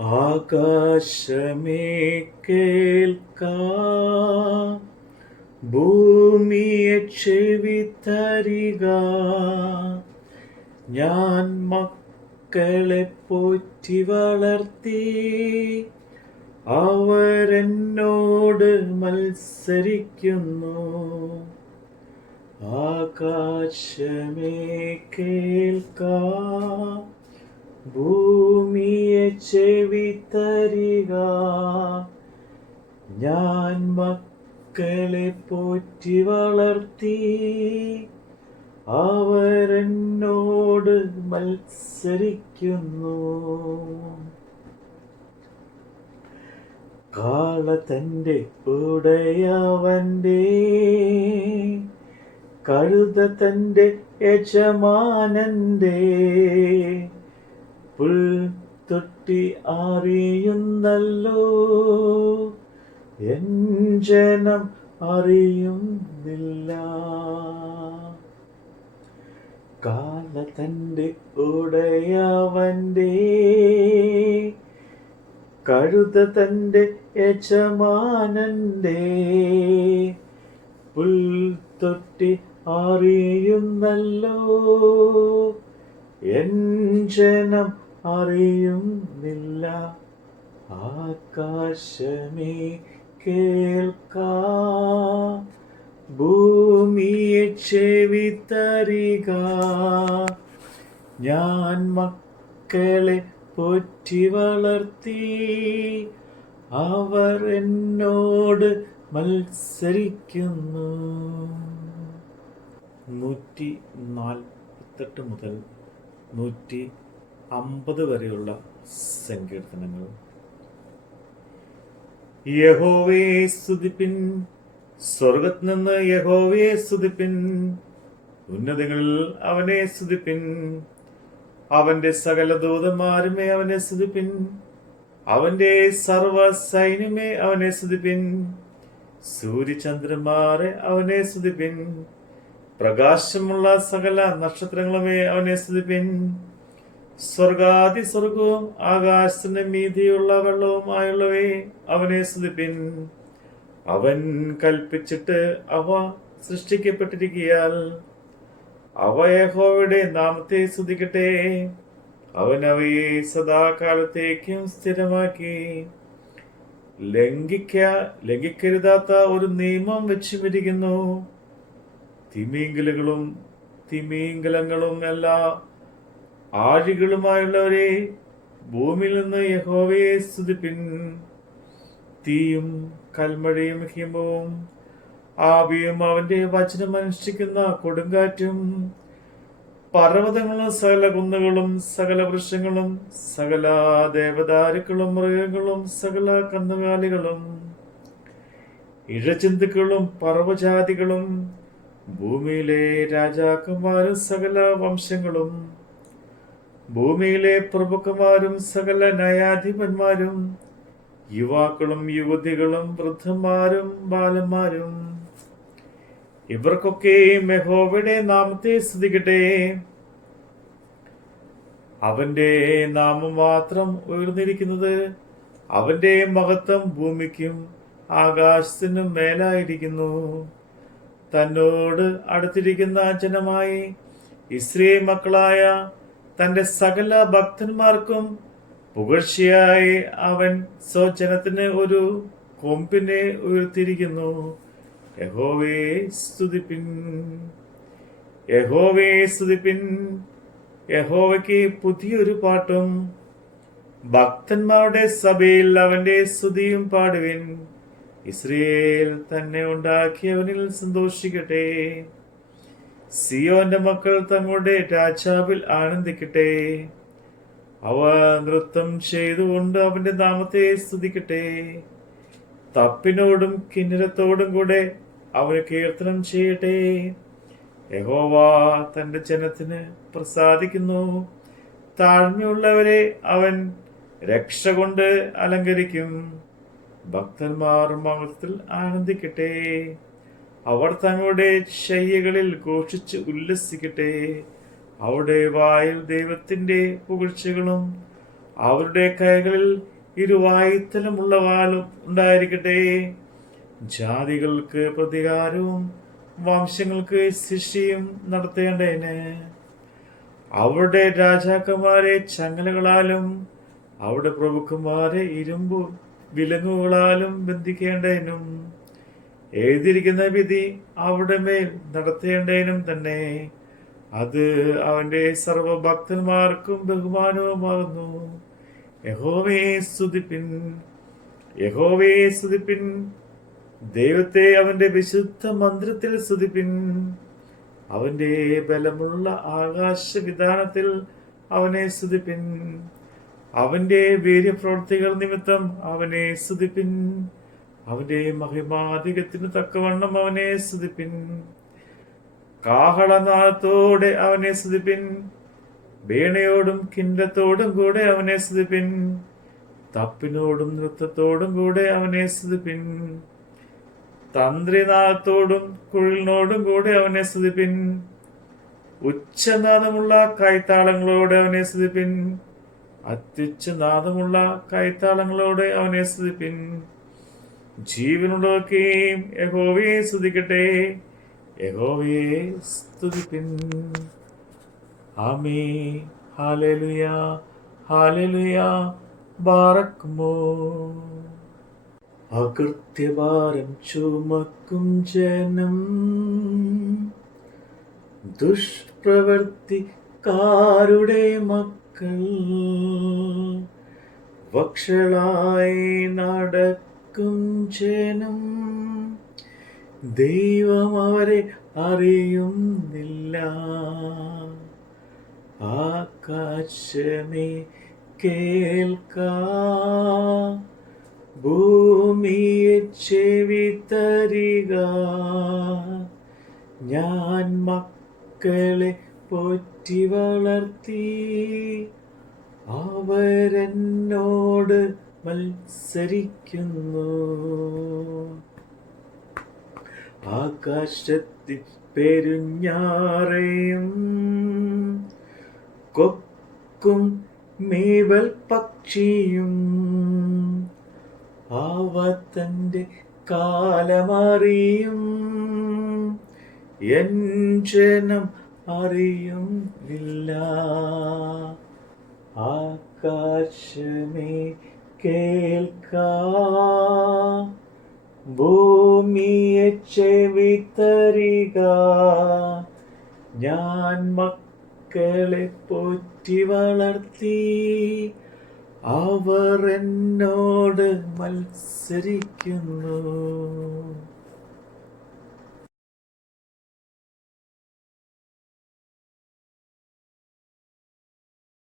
ആകാശമേ കേൾക്ക, ഭൂമിയെ ചെവി തരിക. ഞാൻ മക്കളെ പോറ്റി വളർത്തി, അവരെന്നോട് മത്സരിക്കുന്നു. ആകാശമേ കേൾക്ക, ഭൂമിയെ ചെവി തരിക. ഞാൻ മക്കളെ പോറ്റി വളർത്തി, അവരെന്നോട് മത്സരിക്കുന്നു. കാള തന്റെ ഉടയവന്റെ, കഴുത തന്റെ യജമാനന്റെ, പുൽത്തൊട്ടി അറിയുന്നല്ലോ, എൻ ജനം അറിയുന്നില്ല. കാള തന്റെ ഉടയവന്റെ, കഴുത തന്റെ യജമാനന്റെ, പുൽത്തൊട്ടി അറിയുന്നല്ലോ, എൻ ജനം അറിയുന്നില്ല. ആകാശമേ കേൾക്ക, ഭൂമിയെ ചെവി തരിക. ഞാൻ മക്കളെ പോറ്റി വളർത്തി, അവർ എന്നോട് മത്സരിക്കുന്നു. 148 മുതൽ 150 വരെയുള്ള സങ്കീർത്തനങ്ങൾ. യഹോവയെ സ്തുതിപ്പിൻ, സ്വർഗ്ഗത്തിൽ നിന്ന് യഹോവയെ സ്തുതിപ്പിൻ, ഉന്നതങ്ങളിൽ അവനെ സ്തുതിപ്പിൻ. അവന്റെ സകല ദൂതന്മാരുമേ അവനെ സ്തുതിപ്പിൻ, അവന്റെ സർവ സൈന്യമേ അവനെ സ്തുതിപ്പിൻ. സൂര്യചന്ദ്രന്മാരെ അവനെ സ്തുതിപ്പിൻ, പ്രകാശമുള്ള സകല നക്ഷത്രങ്ങളുമേ അവനെ സ്തുതിപ്പിൻ. സ്വർഗാദി സ്വർഗവും ആകാശത്തിന് മീതിയുള്ള വെള്ളവും ആയുള്ളവേ അവനെ സ്തുതിപ്പിൻ. അവൻ കൽപ്പിച്ചിട്ട് അവ സൃഷ്ടിക്കപ്പെട്ടിരിക്കയാൽ അവ യഹോവയുടെ നാമത്തെ സ്തുതിക്കട്ടെ. അവൻ അവയെ സദാകാലത്തേക്കും സ്ഥിരമാക്കി. ലംഘിക്കരുതാത്ത ഒരു നിയമം വെച്ചുമിരിക്കുന്നു. തിമിംഗലങ്ങളും എല്ലാ ആഴികളുമായുള്ളവരെ ഭൂമിയിൽ നിന്ന് യഹോവയെ സ്തുതിപ്പിൻ. തീയും കൽമഴയും ഹിമവും ആവിയും അവന്റെ വചനം അനുഷ്ഠിക്കുന്ന കൊടുങ്കാറ്റും, പർവ്വതങ്ങളും സകല കുന്നുകളും സകല വൃക്ഷങ്ങളും സകല ദേവദാരുക്കളും മൃഗങ്ങളും സകല കന്നുകാലികളും ഇഴജന്തുക്കളും പർവ്വജാതികളും ഭൂമിയിലെ രാജാക്കന്മാരും സകല വംശങ്ങളും ഭൂമിയിലെ പ്രഭുക്കന്മാരും സകല ന്യായാധിപന്മാരും യുവാക്കളും യുവതികളും വൃദ്ധന്മാരും ബാലന്മാരും ഇവർക്കൊക്കെ യഹോവയുടെ നാമത്തെ സ്തുതിക്കട്ടെ. അവന്റെ നാമം മാത്രം ഉയർന്നിരിക്കുന്നത്, അവന്റെ മഹത്വം ഭൂമിക്കും ആകാശത്തിനും മേലായിരിക്കുന്നു. തന്നോട് അടുത്തിരിക്കുന്ന ജനമായി ഇസ്രായേൽ മക്കളായ തന്റെ സകല ഭക്തന്മാർക്കും പുകഴ്ചയായി അവൻ സ്വജനത്തിന് ഒരു കൊമ്പിനെ ഉയർത്തിയിരിക്കുന്നു. യഹോവയെ സ്തുതിപ്പിൻ, യഹോവയെ സ്തുതിപ്പിൻ. യഹോവയ്ക്ക് പുതിയൊരു പാട്ടും ഭക്തന്മാരുടെ സഭയിൽ അവന്റെ സ്തുതിയും പാടുവിൻ. ഇസ്രായേൽ തന്നെ ഉണ്ടാക്കിയവനിൽ സന്തോഷിക്കട്ടെ. സിയോന്റെ മക്കൾ തങ്ങളുടെ രാജാവിൽ ആനന്ദിക്കട്ടെ. അവ നൃത്തം ചെയ്തുകൊണ്ട് അവന്റെ നാമത്തെ സ്തുതിക്കട്ടെ. തപ്പിനോടും കിന്നരത്തോടും കൂടെ അവന് കീർത്തനം ചെയ്യട്ടെ. യഹോവ തന്റെ ജനത്തിന് പ്രസാദിക്കുന്നു. താഴ്മയുള്ളവരെ അവൻ രക്ഷ കൊണ്ട് അലങ്കരിക്കും. ഭക്തന്മാർ മഹത്വത്തിൽ ആനന്ദിക്കട്ടെ. അവർ തങ്ങളുടെ ശയ്യകളിൽ ഘോഷിച്ച് ഉല്ലസിക്കട്ടെ. അവിടെ വായിൽ ദൈവത്തിന്റെ പുകഴ്ചകളും അവരുടെ കൈകളിൽ ഇരുവായുത്തലമുള്ള വാളും ഉണ്ടായിരിക്കട്ടെ. ജാതികൾക്ക് പ്രതികാരവും വംശങ്ങൾക്ക് ശിക്ഷയും നടത്തേണ്ടതിന് അവരുടെ രാജാക്കന്മാരെ ചങ്ങലകളാലും അവരുടെ പ്രഭുക്കന്മാരെ ഇരുമ്പു വിലങ്ങുകളാലും ബന്ധിക്കേണ്ടതിനും എഴുതിയിരിക്കുന്ന വിധി അവരുടെ മേൽ നടത്തേണ്ടതിനും തന്നെ. അത് അവന്റെ സർവഭക്തന്മാർക്കും ബഹുമാനവുമാകുന്നു. യഹോവയെ സ്തുതിപ്പിൻ, യഹോവയെ സ്തുതിപ്പിൻ. ദൈവത്തെ അവന്റെ വിശുദ്ധ മന്ദിരത്തിൽ സ്തുതിപ്പിൻ. അവന്റെ ബലമുള്ള ആകാശവിധാനത്തിൽ അവനെ സ്തുതിപ്പിൻ. അവന്റെ വീര്യപ്രവൃത്തികൾ നിമിത്തം അവനെ സ്തുതിപ്പിൻ. അവന്റെ മഹിമാധികത്തിന് തക്കവണ്ണം അവനെ സ്തുതിപ്പിൻ. കാഹളനാദത്തോടെ അവനെ സ്തുതിപ്പിൻ. വീണയോടും കിന്നരത്തോടും കൂടെ അവനെ സ്തുതിപ്പിൻ. തപ്പിനോടും നൃത്തത്തോടും കൂടെ അവനെ സ്തുതിപ്പിൻ. തന്ത്രിനാദത്തോടും കുഴലിനോടും കൂടെ അവനെ സ്തുതിപ്പിൻ. ഉച്ചനാദമുള്ള കൈത്താളങ്ങളോടെ അവനെ സ്തുതിപ്പിൻ. അത്യുച്ചനാദമുള്ള കൈത്താളങ്ങളോടെ അവനെ സ്തുതിപ്പിൻ. ജീവനുള്ളവർക്കെയും യഹോവയെ സ്തുതിക്കട്ടെ, യഹോവയെ സ്തുതിപ്പിൻ. ആമേൻ. Hallelujah, hallelujah. ബാറക്കുമോ. അകൃത്യഭാരം ചുമക്കും ദുഷ്പ്രവർത്തിക്കാരുടെ മക്കൾ വക്ഷളായി നടക്കും ദൈവം അവരെ അറിയുന്നില്ല. ആകാശമേ കേൾക്ക, ഭൂമിയെ ചെവി തരിക. ഞാൻ മക്കളെ പോറ്റി വളർത്തി, അവരെന്നോട് മത്സരിക്കുന്നു. ആകാശത്തിൽ പെരുഞ്ഞാറയും കൊക്കും മേവൽ പക്ഷിയും അവ തന്റെ കാലമറിയും, എൻ ജനം അറിയുന്നില്ല. ആകാശമേ കേൾക്ക, ഭൂമിയെ ചെവി തരിക. ഞാൻ മക്കളെ പോറ്റി വളർത്തി, അവർ എന്നോട് മത്സരിക്കുന്നു.